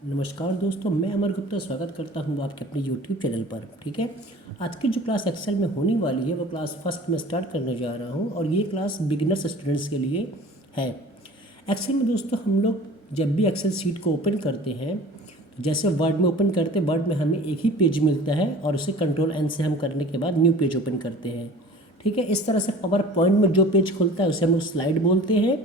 नमस्कार दोस्तों, मैं अमर गुप्ता स्वागत करता हूं आपके अपने यूट्यूब चैनल पर। ठीक है, आज की जो क्लास एक्सेल में होने वाली है वो क्लास फर्स्ट में स्टार्ट करने जा रहा हूं और ये क्लास बिगिनर्स स्टूडेंट्स के लिए है। एक्सेल में दोस्तों हम लोग जब भी एक्सेल शीट को ओपन करते हैं तो जैसे वर्ड में ओपन करते हैं, वर्ड में हमें एक ही पेज मिलता है और उसे कंट्रोल एन से हम करने के बाद न्यू पेज ओपन करते हैं। ठीक है, इस तरह से पावर पॉइंट में जो पेज खुलता है उसे हम स्लाइड बोलते हैं।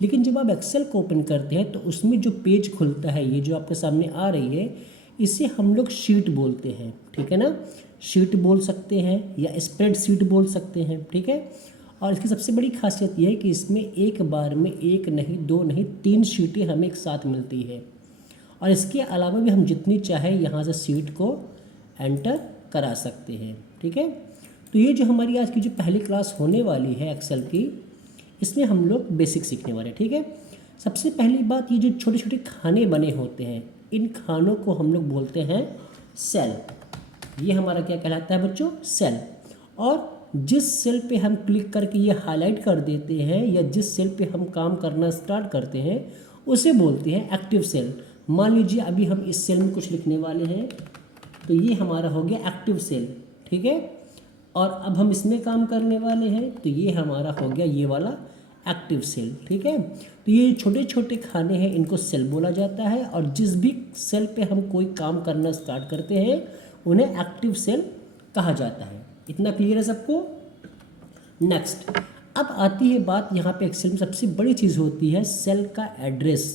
लेकिन जब आप एक्सेल को ओपन करते हैं तो उसमें जो पेज खुलता है, ये जो आपके सामने आ रही है, इसे हम लोग शीट बोलते हैं। ठीक है ना, शीट बोल सकते हैं या स्प्रेड शीट बोल सकते हैं। ठीक है, और इसकी सबसे बड़ी खासियत यह है कि इसमें एक बार में एक नहीं, दो नहीं, 3 शीटें हमें एक साथ मिलती है और इसके अलावा भी हम जितनी चाहे यहाँ से शीट को एंटर करा सकते हैं। ठीक है, तो ये जो हमारी आज की जो पहली क्लास होने वाली है एक्सेल की, इसमें हम लोग बेसिक सीखने वाले हैं। ठीक है, सबसे पहली बात, ये जो छोटे छोटे खाने बने होते हैं, इन खानों को हम लोग बोलते हैं सेल। ये हमारा क्या कहलाता है बच्चों? सेल। और जिस सेल पे हम क्लिक करके ये हाईलाइट कर देते हैं या जिस सेल पे हम काम करना स्टार्ट करते हैं उसे बोलते हैं एक्टिव सेल। मान लीजिए अभी हम इस सेल में कुछ लिखने वाले हैं तो ये हमारा हो गया एक्टिव सेल। ठीक है, और अब हम इसमें काम करने वाले हैं तो ये हमारा हो गया ये वाला एक्टिव सेल। ठीक है, तो ये छोटे छोटे खाने हैं, इनको सेल बोला जाता है और जिस भी सेल पे हम कोई काम करना स्टार्ट करते हैं उन्हें एक्टिव सेल कहा जाता है। इतना क्लियर है सबको? नेक्स्ट, अब आती है बात, यहाँ पे एक्सेल में सबसे बड़ी चीज़ होती है सेल का एड्रेस।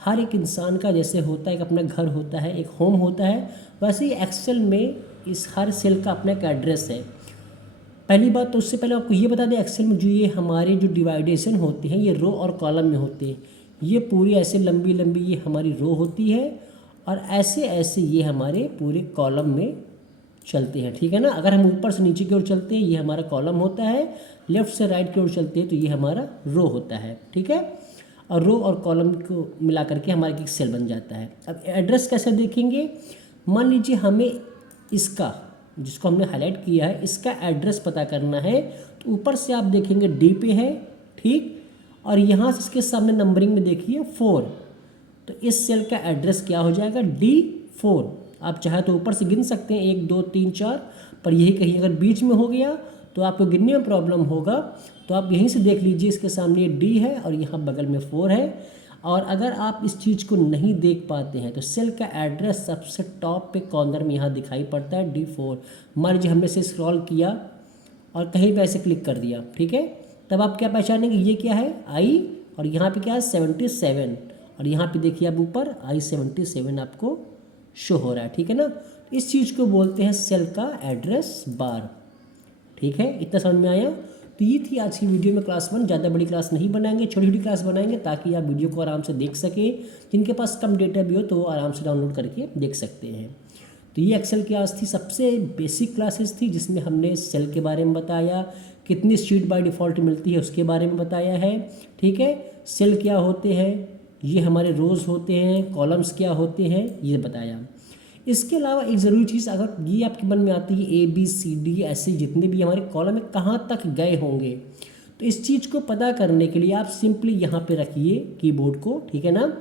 हर एक इंसान का जैसे होता है, एक अपना घर होता है, एक होम होता है, वैसे ही एक्सेल में इस हर सेल का अपना एक एड्रेस है। पहली बात तो उससे पहले आपको ये बता दें, एक्सेल में जो ये हमारे जो डिवाइडेशन होते हैं ये रो और कॉलम में होते हैं। ये पूरी ऐसे लंबी लंबी ये हमारी रो होती है और ऐसे ऐसे ये हमारे पूरे कॉलम में चलते हैं। ठीक है ना, अगर हम ऊपर से नीचे की ओर चलते हैं ये हमारा कॉलम होता है, लेफ्ट से राइट की ओर चलते हैं तो ये हमारा रो होता है। ठीक है, और रो और कॉलम को मिला करके हमारे एक सेल बन जाता है। अब एड्रेस कैसे देखेंगे? मान लीजिए हमें इसका, जिसको हमने हाईलाइट किया है, इसका एड्रेस पता करना है तो ऊपर से आप देखेंगे डी पे है। ठीक, और यहाँ से इसके सामने नंबरिंग में देखिए 4, तो इस सेल का एड्रेस क्या हो जाएगा? D4। आप चाहे तो ऊपर से गिन सकते हैं 1 2 3 4, पर यही कहीं अगर बीच में हो गया तो आपको गिनने में प्रॉब्लम होगा, तो आप यहीं से देख लीजिए, इसके सामने D है और यहाँ बगल में 4 है। और अगर आप इस चीज़ को नहीं देख पाते हैं तो सेल का एड्रेस सबसे टॉप पे कॉर्नर में यहाँ दिखाई पड़ता है D4। मान लीजिए हमने से स्क्रॉल किया और कहीं पे ऐसे क्लिक कर दिया, ठीक है, तब आप क्या पहचानेंगे? ये क्या है? I, और यहाँ पे क्या है? 77, और यहाँ पे देखिए आप ऊपर I77 आपको शो हो रहा है। ठीक है ना, इस चीज़ को बोलते हैं सेल का एड्रेस बार। ठीक है, इतना समझ में आया? तो ये थी आज की वीडियो में क्लास 1। ज़्यादा बड़ी क्लास नहीं बनाएंगे, छोटी छोटी क्लास बनाएंगे ताकि आप वीडियो को आराम से देख सकें। जिनके पास कम डेटा भी हो तो वो आराम से डाउनलोड करके देख सकते हैं। तो ये एक्सेल की आज थी सबसे बेसिक क्लासेस थी, जिसमें हमने सेल के बारे में बताया, कितनी शीट बाय डिफ़ॉल्ट मिलती है उसके बारे में बताया है। ठीक है, सेल क्या होते हैं, ये हमारे रोज़ होते हैं, कॉलम्स क्या होते हैं, ये बताया। इसके अलावा एक ज़रूरी चीज़ अगर ये आपके मन में आती है, ABCD ऐसे जितने भी हमारे कॉलम में कहाँ तक गए होंगे, तो इस चीज़ को पता करने के लिए आप सिंपली यहाँ पे रखिए कीबोर्ड को। ठीक है ना,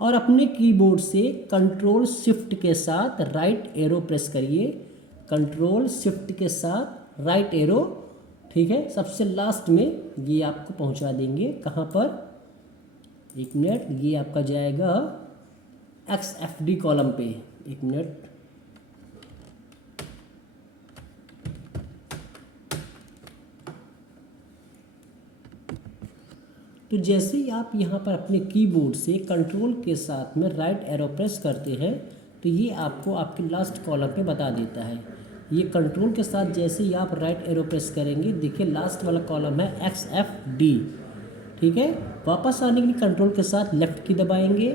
और अपने कीबोर्ड से कंट्रोल शिफ्ट के साथ राइट एरो प्रेस करिए, कंट्रोल शिफ्ट के साथ राइट एरो। ठीक है, सबसे लास्ट में ये आपको पहुँचा देंगे कहाँ पर? 1 मिनट, ये आपका जाएगा XFD कॉलम पे। 1 मिनट, तो जैसे ही आप यहाँ पर अपने कीबोर्ड से कंट्रोल के साथ में राइट एरो प्रेस करते हैं तो ये आपको आपके लास्ट कॉलम पे बता देता है। ये कंट्रोल के साथ जैसे ही आप राइट एरो प्रेस करेंगे, देखिए लास्ट वाला कॉलम है XFD। ठीक है, वापस आने के लिए कंट्रोल के साथ लेफ्ट की दबाएंगे।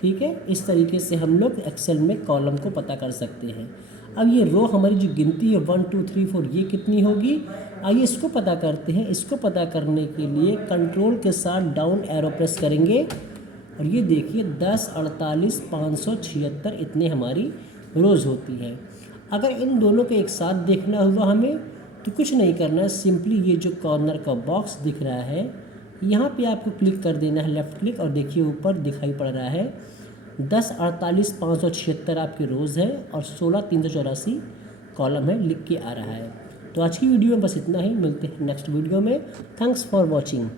ठीक है, इस तरीके से हम लोग एक्सेल में कॉलम को पता कर सकते हैं। अब ये रो हमारी जो गिनती है 1 2 3 4, ये कितनी होगी? आइए इसको पता करते हैं। इसको पता करने के लिए कंट्रोल के साथ डाउन एरो प्रेस करेंगे और ये देखिए 10 48 576 इतने हमारी रोज़ होती है। अगर इन दोनों को एक साथ देखना हुआ हमें तो कुछ नहीं करना है, सिंपली ये जो कॉर्नर का बॉक्स दिख रहा है यहाँ पे आपको क्लिक कर देना है, लेफ़्ट क्लिक, और देखिए ऊपर दिखाई पड़ रहा है 10 48 576 आपके रोज़ है और 16 384 कॉलम है, लिख के आ रहा है। तो आज की वीडियो में बस इतना ही, मिलते हैं नेक्स्ट वीडियो में। Thanks for watching.